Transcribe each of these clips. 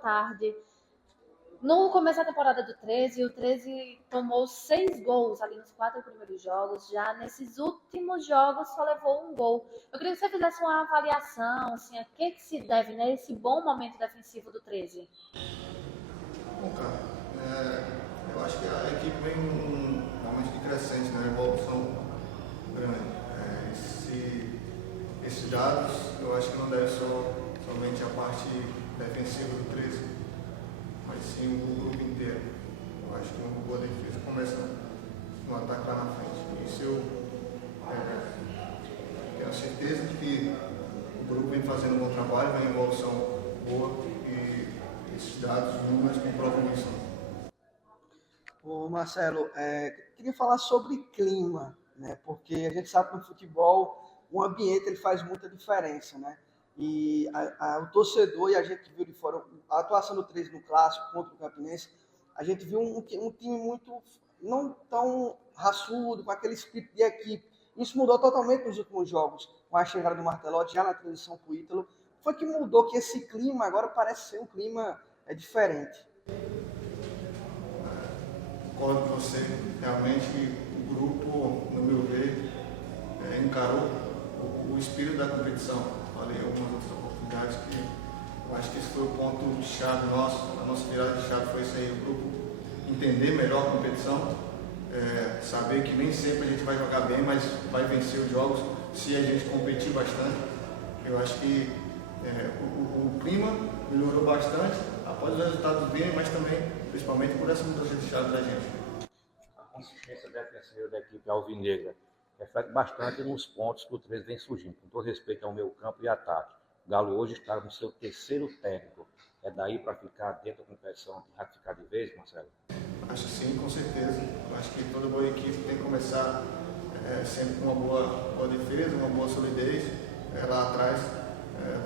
tarde. No começo da temporada do 13, o 13 tomou 6 gols ali nos 4 primeiros jogos. Já nesses últimos jogos só levou 1 gol. Eu queria que você fizesse uma avaliação, assim, a que se deve nesse bom momento defensivo do 13. Bom, cara, eu acho que a equipe vem num momento de crescente, né? Evolução grande. Esses dados, eu acho que não deve somente a parte defensiva do 13, mas sim o grupo inteiro. Eu acho que uma boa defesa começa no ataque lá na frente. Isso eu tenho a certeza de que o grupo vem fazendo um bom trabalho, vem em evolução boa e esses dados, números comprovam isso. Ô Marcelo, queria falar sobre clima, né? Porque a gente sabe que no futebol o ambiente ele faz muita diferença, né? E o torcedor, e a gente viu de fora a atuação do 13 no Clássico contra o Campinense, a gente viu um time muito, não tão raçudo, com aquele espírito de equipe. Isso mudou totalmente nos últimos jogos, com a chegada do Martelotti, já na transição para o Ítalo. Foi que mudou, que esse clima agora parece ser um clima diferente. Concordo com você, realmente o grupo, no meu ver, encarou o espírito da competição. Falei algumas outras oportunidades que eu acho que esse foi o ponto-chave nosso, a nossa virada de chave foi isso aí, o grupo entender melhor a competição, saber que nem sempre a gente vai jogar bem, mas vai vencer os jogos se a gente competir bastante. Eu acho que o clima melhorou bastante após os resultados virem, mas também, principalmente por essa mudança de chave da gente. A consistência defensiva da equipe alvinegra reflete bastante nos pontos que o 13 vem surgindo, com todo respeito ao meio campo e ataque. O Galo hoje está no seu 3º técnico. É daí para ficar dentro da competição, ratificar de vez, Marcelo? Acho sim, com certeza. Acho que toda boa equipe tem que começar sempre com uma boa defesa, uma boa solidez. Lá atrás,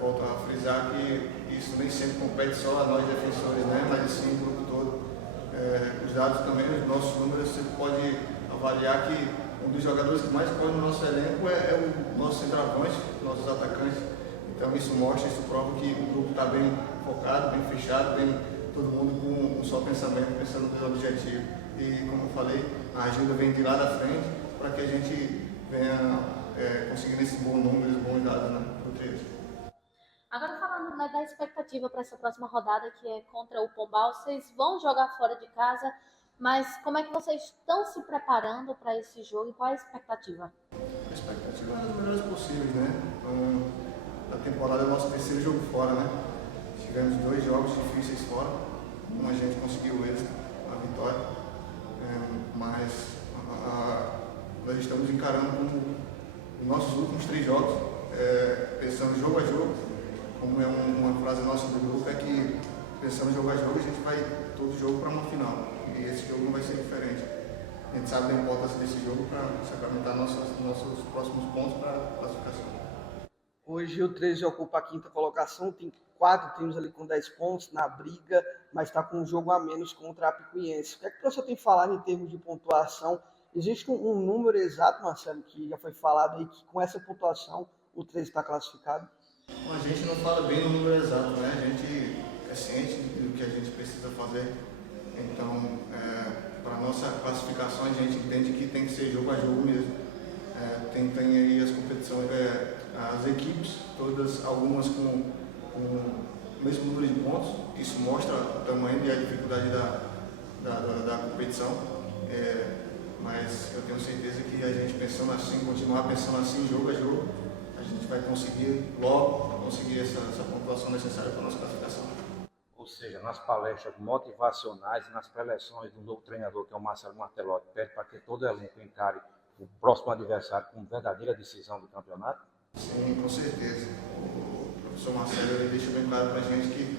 volto a frisar que isso nem sempre compete só a nós defensores, né? Mas sim o grupo todo. Os dados também, os nossos números, você pode avaliar que um dos jogadores que mais corre no nosso elenco é o nosso centroavante, nossos atacantes. Então isso mostra, isso prova que o grupo está bem focado, bem fechado, bem todo mundo com um só pensamento, pensando no objetivo. E como eu falei, a ajuda vem de lá da frente para que a gente venha conseguindo esse bom número, esses bons dados, né, pro 13. Agora falando, né, da expectativa para essa próxima rodada, que é contra o Pombal, vocês vão jogar fora de casa, mas como é que vocês estão se preparando para esse jogo e qual é a expectativa? A expectativa é das melhores possíveis, né? A temporada é o nosso 3º jogo fora, né? Tivemos 2 jogos difíceis fora, a gente conseguiu o êxito, a vitória, mas nós estamos encarando como os nossos últimos 3 jogos, pensando jogo a jogo, como é uma frase nossa do grupo, é que pensando jogo a jogo, a gente vai todo jogo para uma final, e esse jogo não vai ser diferente. A gente sabe da importância desse jogo para sacramentar nossos próximos pontos para a classificação. Hoje o 13 ocupa a 5ª colocação, tem 4 times ali com 10 pontos na briga, mas está com um jogo a menos contra a Apicuiense. O que é que o professor tem falado em termos de pontuação? Existe um número exato, Marcelo, que já foi falado aí, que com essa pontuação o 13 está classificado? A gente não fala bem no número exato, né? A gente é ciente do que a gente precisa fazer. Então, para a nossa classificação, a gente entende que tem que ser jogo a jogo mesmo. Tem aí as competições, as equipes, todas, algumas com o mesmo número de pontos. Isso mostra o tamanho e a dificuldade da competição. Mas eu tenho certeza que a gente pensando assim, continuar pensando assim, jogo a jogo, a gente vai conseguir logo essa pontuação necessária para a nossa classificação. Ou seja, nas palestras motivacionais e nas preleções do novo treinador, que é o Marcelo Martelotti, pede para que todo elenco encare o próximo adversário com verdadeira decisão do campeonato? Sim, com certeza. O professor Marcelo ele deixa bem claro para a gente que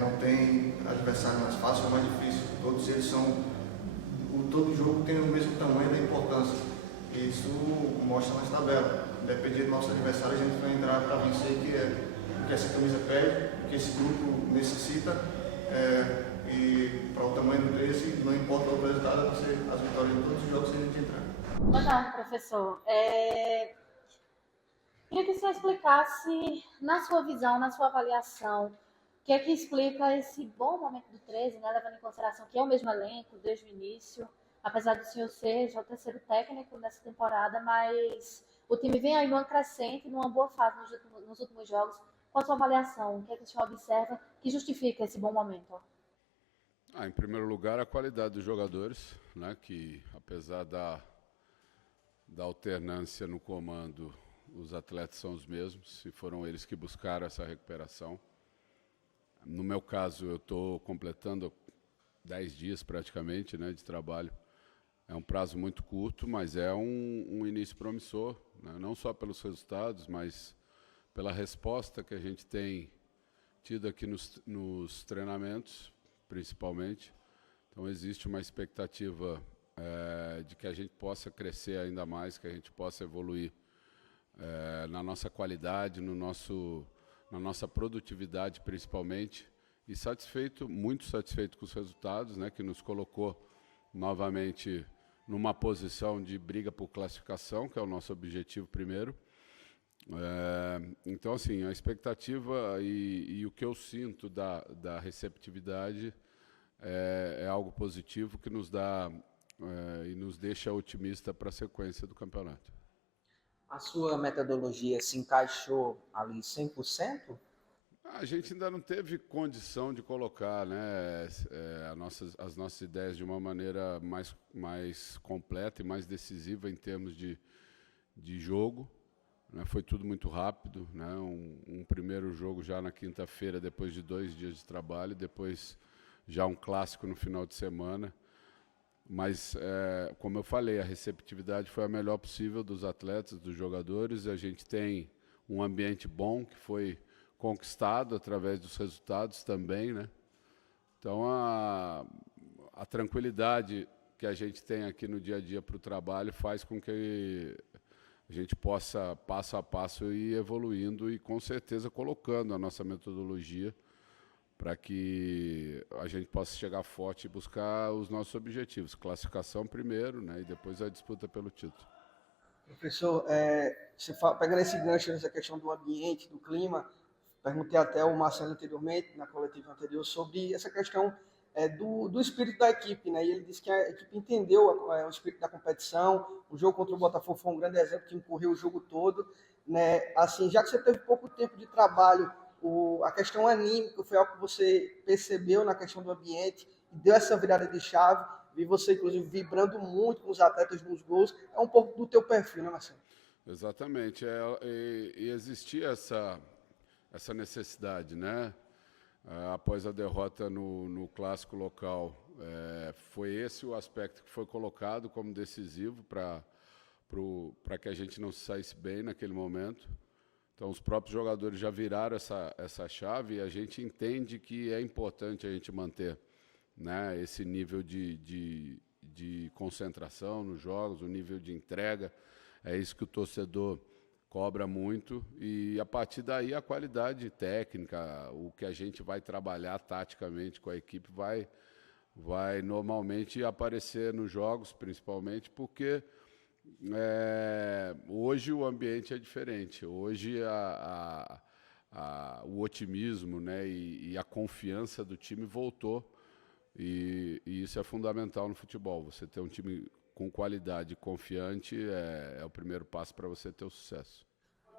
não tem adversário mais fácil ou mais difícil. Todos eles todo jogo tem o mesmo tamanho da importância. Isso mostra nas tabelas. Dependendo do nosso adversário, a gente vai entrar para vencer o que essa camisa pede, o que esse grupo necessita. E para o tamanho do 13, não importa o resultado, a não ser as vitórias de todos os jogos que a gente entrar. Boa tarde, professor. Queria que você explicasse, na sua visão, na sua avaliação, que é que explica esse bom momento do 13, né, levando em consideração que é o mesmo elenco desde o início, apesar do senhor ser já o terceiro técnico nessa temporada, mas o time vem aí numa crescente, numa boa fase nos últimos jogos. Qual a sua avaliação? O que é que o senhor observa que justifica esse bom momento? Em primeiro lugar, a qualidade dos jogadores, né, que apesar da alternância no comando, os atletas são os mesmos e foram eles que buscaram essa recuperação. No meu caso, eu estou completando 10 dias praticamente, né, de trabalho. É um prazo muito curto, mas é um início promissor, né, não só pelos resultados, mas pela resposta que a gente tem tido aqui nos treinamentos, principalmente. Então, existe uma expectativa de que a gente possa crescer ainda mais, que a gente possa evoluir na nossa qualidade, na nossa produtividade, principalmente. E muito satisfeito com os resultados, né, que nos colocou novamente numa posição de briga por classificação, que é o nosso objetivo primeiro. Então, assim, a expectativa e o que eu sinto da receptividade é algo positivo que nos dá e nos deixa otimista para a sequência do campeonato. A sua metodologia se encaixou ali 100%? A gente ainda não teve condição de colocar, né, as nossas ideias de uma maneira mais completa e mais decisiva em termos de jogo. Né, foi tudo muito rápido, né, um primeiro jogo já na quinta-feira, depois de 2 dias de trabalho, depois já um clássico no final de semana. Mas, como eu falei, a receptividade foi a melhor possível dos atletas, dos jogadores. A gente tem um ambiente bom que foi conquistado através dos resultados também, né? Então, a tranquilidade que a gente tem aqui no dia a dia para o trabalho faz com que a gente possa, passo a passo, ir evoluindo e, com certeza, colocando a nossa metodologia para que a gente possa chegar forte e buscar os nossos objetivos. Classificação primeiro, né, e depois a disputa pelo título. Professor, pegando esse gancho nessa questão do ambiente, do clima, perguntei até ao Marcelo anteriormente, na coletiva anterior, sobre essa questão do espírito da equipe, né? E ele disse que a equipe entendeu o espírito da competição. O jogo contra o Botafogo foi um grande exemplo, que correu o jogo todo, né? Assim, já que você teve pouco tempo de trabalho, a questão anímica foi algo que você percebeu na questão do ambiente e deu essa virada de chave. Vi você, inclusive, vibrando muito com os atletas nos gols. É um pouco do teu perfil, né, Marcelo? Exatamente. E existia essa necessidade, né? Após a derrota no clássico local, foi esse o aspecto que foi colocado como decisivo para que a gente não saísse bem naquele momento. Então, os próprios jogadores já viraram essa chave e a gente entende que é importante a gente manter, né, esse nível de concentração nos jogos, o nível de entrega. É isso que o torcedor cobra muito e, a partir daí, a qualidade técnica, o que a gente vai trabalhar taticamente com a equipe vai normalmente aparecer nos jogos, principalmente porque hoje o ambiente é diferente. Hoje o otimismo, né, e a confiança do time voltou e isso é fundamental no futebol. Você ter um time com qualidade, confiante, é o primeiro passo para você ter o sucesso.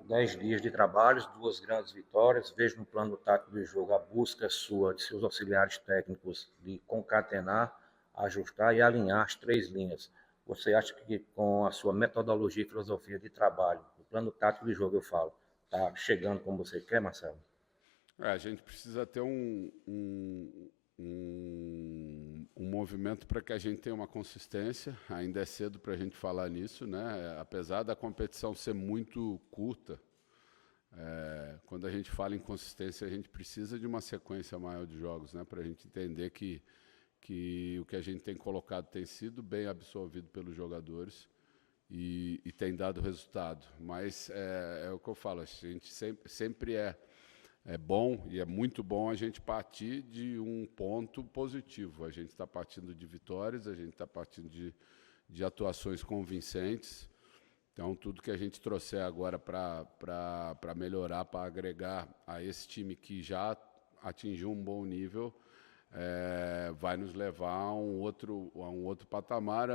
10 dias de trabalhos, 2 grandes vitórias. Vejo no plano tático do jogo a busca sua, de seus auxiliares técnicos, de concatenar, ajustar e alinhar as 3 linhas. Você acha que com a sua metodologia e filosofia de trabalho, o plano tático de jogo, eu falo, está chegando como você quer, Marcelo? A gente precisa ter um movimento para que a gente tenha uma consistência. Ainda é cedo para a gente falar nisso, né? Apesar da competição ser muito curta, quando a gente fala em consistência, a gente precisa de uma sequência maior de jogos, né? Para a gente entender que o que a gente tem colocado tem sido bem absorvido pelos jogadores e tem dado resultado. Mas é o que eu falo, a gente sempre é bom e é muito bom a gente partir de um ponto positivo. A gente está partindo de vitórias, a gente está partindo de atuações convincentes. Então, tudo que a gente trouxer agora para melhorar, para agregar a esse time que já atingir um bom nível, vai nos levar a um outro patamar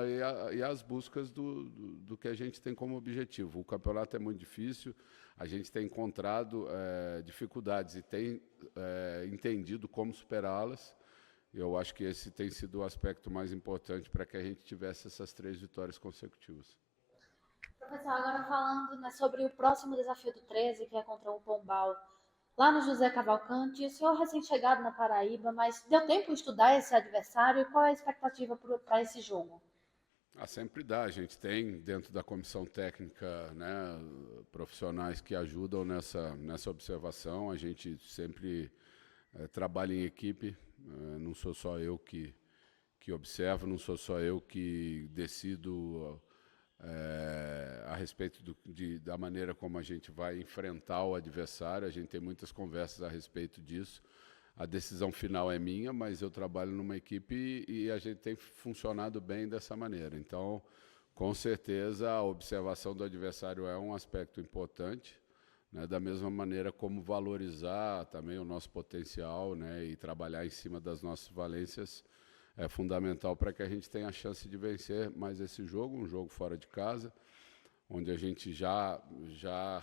e às buscas do que a gente tem como objetivo. O campeonato é muito difícil, a gente tem encontrado dificuldades e tem entendido como superá-las. Eu acho que esse tem sido o aspecto mais importante para que a gente tivesse essas 3 vitórias consecutivas. Professor, agora falando, né, sobre o próximo desafio do 13, que é contra o Pombal, lá no José Cavalcante. O senhor recém-chegado na Paraíba, mas deu tempo de estudar esse adversário? E qual é a expectativa para esse jogo? Sempre dá. A gente tem dentro da comissão técnica, né, profissionais que ajudam nessa observação. A gente sempre trabalha em equipe. Não sou só eu que observo, não sou só eu que decido a respeito da maneira como a gente vai enfrentar o adversário. A gente tem muitas conversas a respeito disso. A decisão final é minha, mas eu trabalho numa equipe e a gente tem funcionado bem dessa maneira. Então, com certeza, a observação do adversário é um aspecto importante, né? Da mesma maneira como valorizar também o nosso potencial, né? E trabalhar em cima das nossas valências é fundamental para que a gente tenha a chance de vencer mais esse jogo, um jogo fora de casa, onde a gente já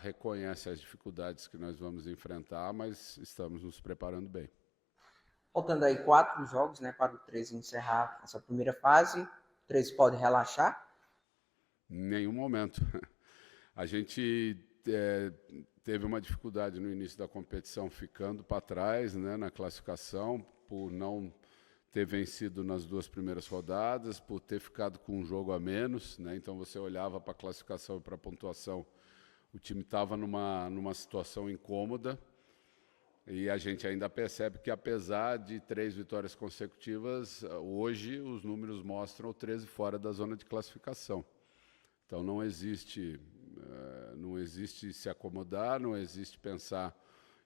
reconhece as dificuldades que nós vamos enfrentar, mas estamos nos preparando bem. Faltando aí 4 jogos, né, para o 13 encerrar essa primeira fase, o 13 pode relaxar? Em nenhum momento. A gente teve uma dificuldade no início da competição, ficando para trás, né, na classificação, por não ter vencido nas 2 primeiras rodadas, por ter ficado com um jogo a menos, né? Então você olhava para a classificação e para a pontuação, o time estava numa situação incômoda, e a gente ainda percebe que, apesar de 3 vitórias consecutivas, hoje os números mostram o 13 fora da zona de classificação. Então não existe se acomodar, não existe pensar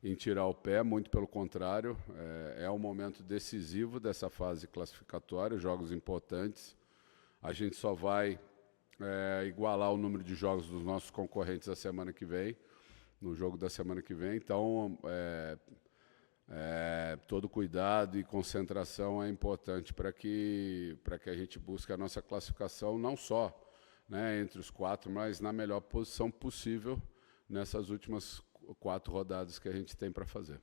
em tirar o pé, muito pelo contrário, é um momento decisivo dessa fase classificatória, jogos importantes. A gente só vai igualar o número de jogos dos nossos concorrentes a semana que vem, no jogo da semana que vem. Então, todo cuidado e concentração é importante para que a gente busque a nossa classificação, não só, né, entre os 4, mas na melhor posição possível nessas últimas 4 rodadas que a gente tem para fazer.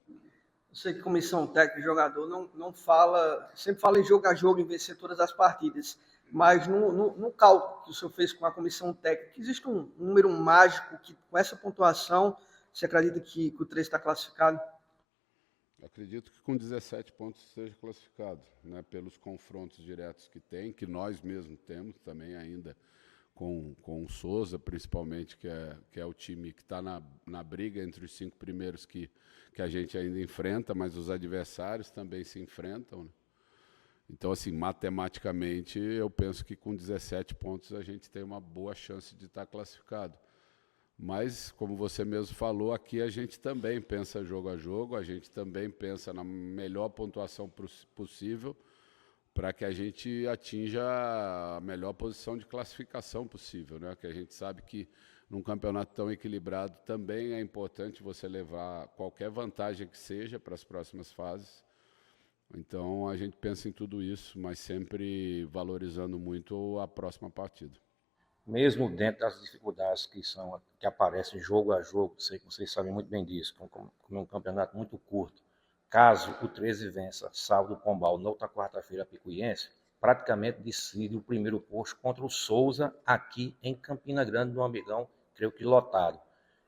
Eu sei que comissão técnica e jogador não fala, sempre fala em jogo a jogo, em vencer todas as partidas, mas no cálculo que o senhor fez com a comissão técnica, existe um número mágico que, com essa pontuação, você acredita que o 13 está classificado? Acredito que com 17 pontos esteja classificado, né, pelos confrontos diretos que tem, que nós mesmos temos também ainda, com o Souza, principalmente, que é o time que está na briga entre os 5 primeiros que a gente ainda enfrenta, mas os adversários também se enfrentam, né? Então, assim, matematicamente, eu penso que com 17 pontos a gente tem uma boa chance de estar classificado. Mas, como você mesmo falou, aqui a gente também pensa jogo a jogo, a gente também pensa na melhor pontuação possível, para que a gente atinja a melhor posição de classificação possível, né? Que a gente sabe que num campeonato tão equilibrado também é importante você levar qualquer vantagem que seja para as próximas fases. Então a gente pensa em tudo isso, mas sempre valorizando muito a próxima partida. Mesmo dentro das dificuldades que aparecem jogo a jogo, sei que vocês sabem muito bem disso, como é um campeonato muito curto. Caso o 13 vença sábado o Pombal, na outra quarta-feira a Picuiense, praticamente decide o primeiro posto contra o Souza aqui em Campina Grande, no Amigão, creio que lotado.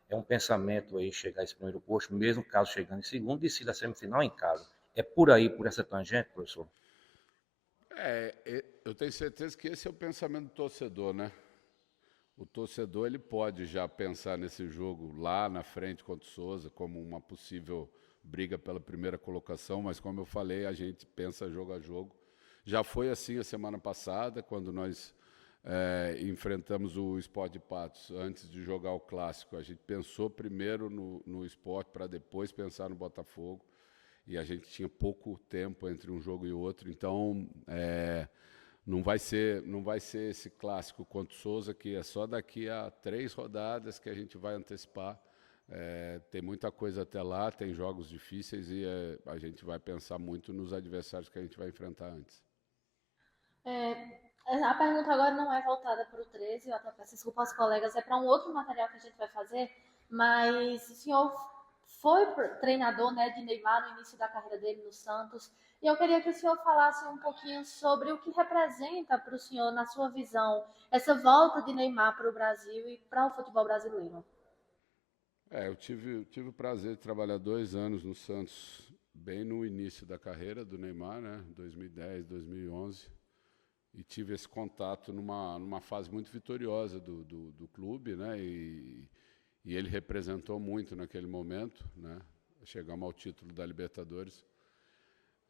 É um pensamento aí chegar a esse primeiro posto, mesmo caso chegando em segundo, decida a semifinal em casa. É por aí, por essa tangente, professor? Eu tenho certeza que esse é o pensamento do torcedor, né? O torcedor ele pode já pensar nesse jogo lá na frente contra o Souza como uma possível briga pela primeira colocação, mas como eu falei, a gente pensa jogo a jogo. Já foi assim a semana passada, quando nós enfrentamos o Sport de Patos antes de jogar o Clássico. A gente pensou primeiro no Sport para depois pensar no Botafogo, e a gente tinha pouco tempo entre um jogo e outro, então não vai ser esse Clássico contra o Souza, que é só daqui a 3 rodadas que a gente vai antecipar. Tem muita coisa até lá, tem jogos difíceis e a gente vai pensar muito nos adversários que a gente vai enfrentar antes. A pergunta agora não é voltada para o 13, eu até peço desculpa aos colegas, é para um outro material que a gente vai fazer, mas o senhor foi treinador, né, de Neymar no início da carreira dele no Santos, e eu queria que o senhor falasse um pouquinho sobre o que representa para o senhor, na sua visão, essa volta de Neymar para o Brasil e para o futebol brasileiro. Eu tive o prazer de trabalhar 2 anos no Santos, bem no início da carreira do Neymar, né, 2010, 2011. E tive esse contato numa fase muito vitoriosa do clube, né? E ele representou muito naquele momento, né? Chegamos ao título da Libertadores.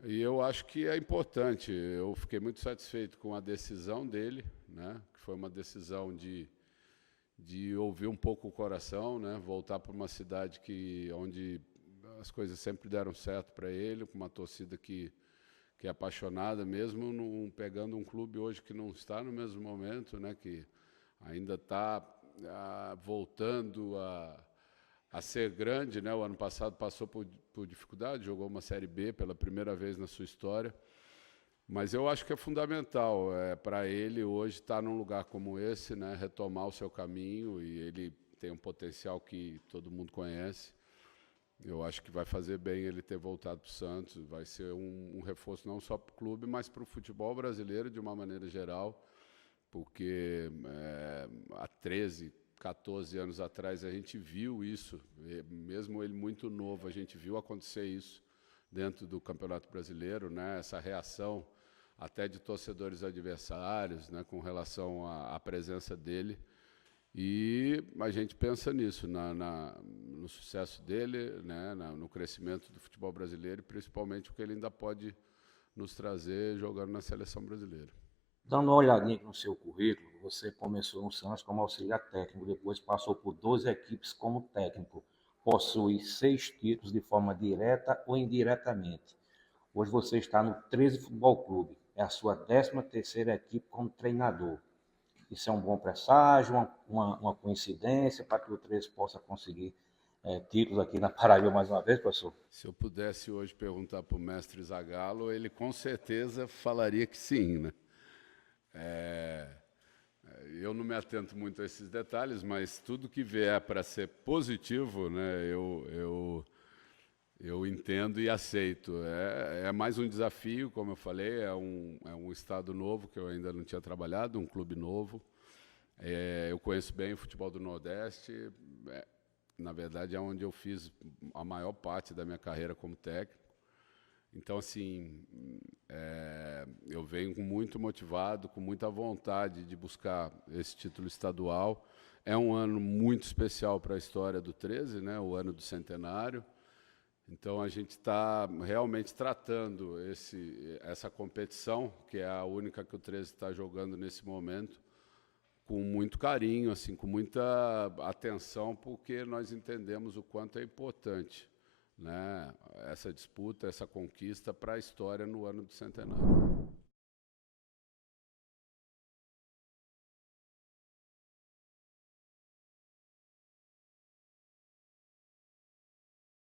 E eu acho que é importante. Eu fiquei muito satisfeito com a decisão dele, né? Que foi uma decisão de ouvir um pouco o coração, né? Voltar para uma cidade onde as coisas sempre deram certo para ele, com uma torcida que é apaixonada, mesmo pegando um clube hoje que não está no mesmo momento, né, que ainda está voltando a ser grande, né? O ano passado passou por dificuldade, jogou uma Série B pela primeira vez na sua história, mas eu acho que é fundamental para ele hoje estar num lugar como esse, né, retomar o seu caminho, e ele tem um potencial que todo mundo conhece. Eu acho que vai fazer bem ele ter voltado para o Santos, vai ser um reforço não só para o clube, mas para o futebol brasileiro de uma maneira geral, porque há 13, 14 anos atrás a gente viu isso, mesmo ele muito novo, a gente viu acontecer isso dentro do Campeonato Brasileiro, né? Essa reação até de torcedores adversários, né, com relação à presença dele. E a gente pensa nisso, no sucesso dele, né, no crescimento do futebol brasileiro, e principalmente o que ele ainda pode nos trazer jogando na seleção brasileira. Dando uma olhadinha no seu currículo, você começou no Santos como auxiliar técnico, depois passou por 12 equipes como técnico, possui 6 títulos de forma direta ou indiretamente. Hoje você está no 13 Futebol Clube, é a sua 13ª equipe como treinador. Isso é um bom presságio, uma coincidência para que o 13 possa conseguir títulos aqui na Paraíba mais uma vez, professor? Se eu pudesse hoje perguntar para o mestre Zagallo, ele com certeza falaria que sim, né? Eu não me atento muito a esses detalhes, mas tudo que vier para ser positivo, né, eu entendo e aceito. É mais um desafio, como eu falei, é um estado novo que eu ainda não tinha trabalhado, um clube novo. Eu conheço bem o futebol do Nordeste, na verdade é onde eu fiz a maior parte da minha carreira como técnico. Então, assim, eu venho muito motivado, com muita vontade de buscar esse título estadual. É um ano muito especial para a história do 13, né? O ano do centenário. Então, a gente está realmente tratando essa competição, que é a única que o 13 está jogando nesse momento, com muito carinho, assim, com muita atenção, porque nós entendemos o quanto é importante, né, essa disputa, essa conquista para a história no ano do centenário.